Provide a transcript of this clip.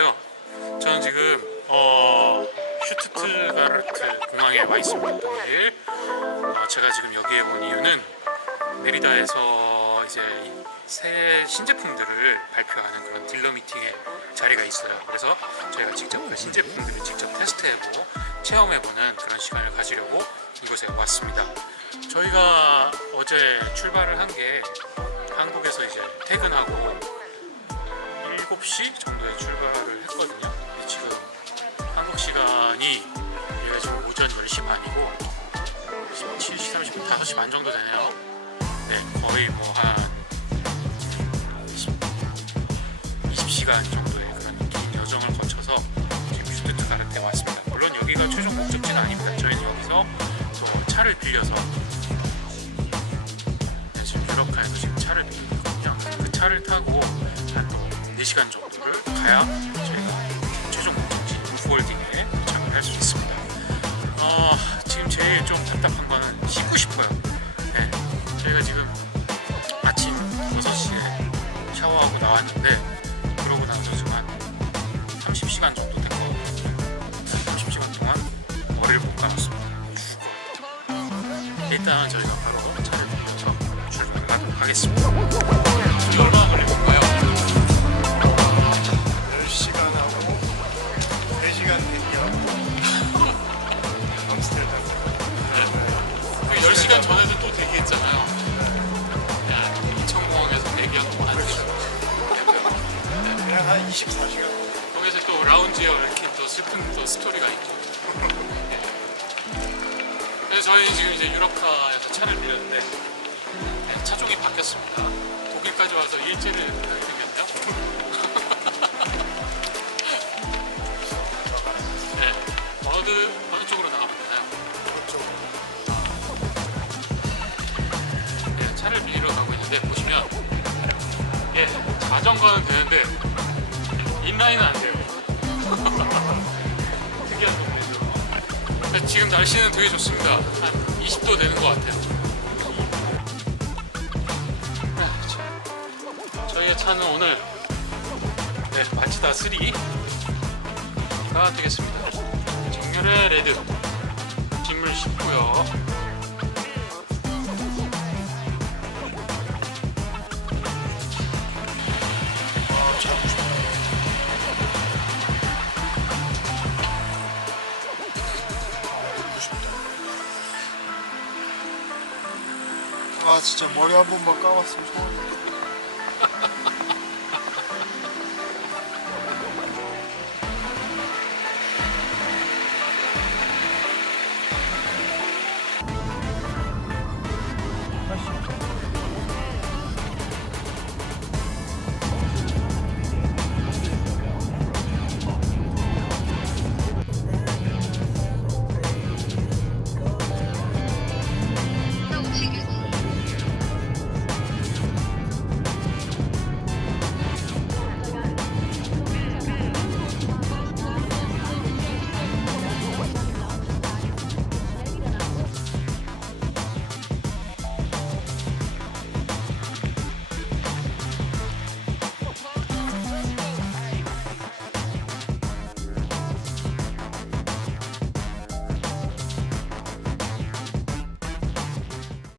안녕하세요. 저는 지금 어, 슈투트가르트 공항에 와 있습니다. 오늘 어, 제가 지금 여기에 온 이유는 메리다에서 이제 이새 신제품들을 발표하는 그런 딜러 미팅의 자리가 있어요. 그래서 저희가 직접 그 신제품들을 직접 테스트해보고 체험해보는 그런 시간을 가지려고 이곳에 왔습니다. 저희가 어제 출발을 한 게 한국에서 이제 퇴근하고 7시 정도에 출발을 했거든요. 지금 한국 시간이 여기가 지금 오전 10시 반이고 7시 30분, 5시 반 정도 되네요. 네, 거의 뭐한 20시간 정도의 그런 긴 여정을 거쳐서 지금 슈트트가르트에 왔습니다. 물론 여기가 최종 목적지는 아닙니다. 저희는 여기서 또 차를 빌려서 네, 지금 유럽가에서 지금 차를 빌리고 있거든요. 그 차를 타고 한 4시간 정도를 가야 저희가 최종 목적지 구월딩에 도착을 할 수 있습니다. 어, 지금 제일 좀 답답한 거는 씻고 싶어요. 네, 저희가 지금 아침 6시에 샤워하고 나왔는데 그러고 나서 지금 한 30시간 정도 된 거거든요. 30시간 동안 머리를 못 감았습니다. 일단 저희가 바로 차를 빌려서 출발하도록 하겠습니다. 24시간 거기서 또 라운지에 이렇게 또 슬픈 또 스토리가. 예. 그래서 저희 지금 이제 유럽카에서 차를 빌렸는데 네, 차종이 바뀌었습니다. 독일까지 와서 일제를 하게 생겼네요. 네, 어느 어느 쪽으로 나가면 되나요? 네, 차를 빌리러 가고 있는데 보시면 예, 자전거는 되 인라인은 안 돼요. 특이한 동네죠. 지금 날씨는 되게 좋습니다. 한 20도 되는 것 같아요. 아, 참. 저희의 차는 오늘 네, 마치다 3가 되겠습니다. 정렬의 레드 짐을 싣고요. 아 진짜 머리 한 번만 감았으면 좋았는데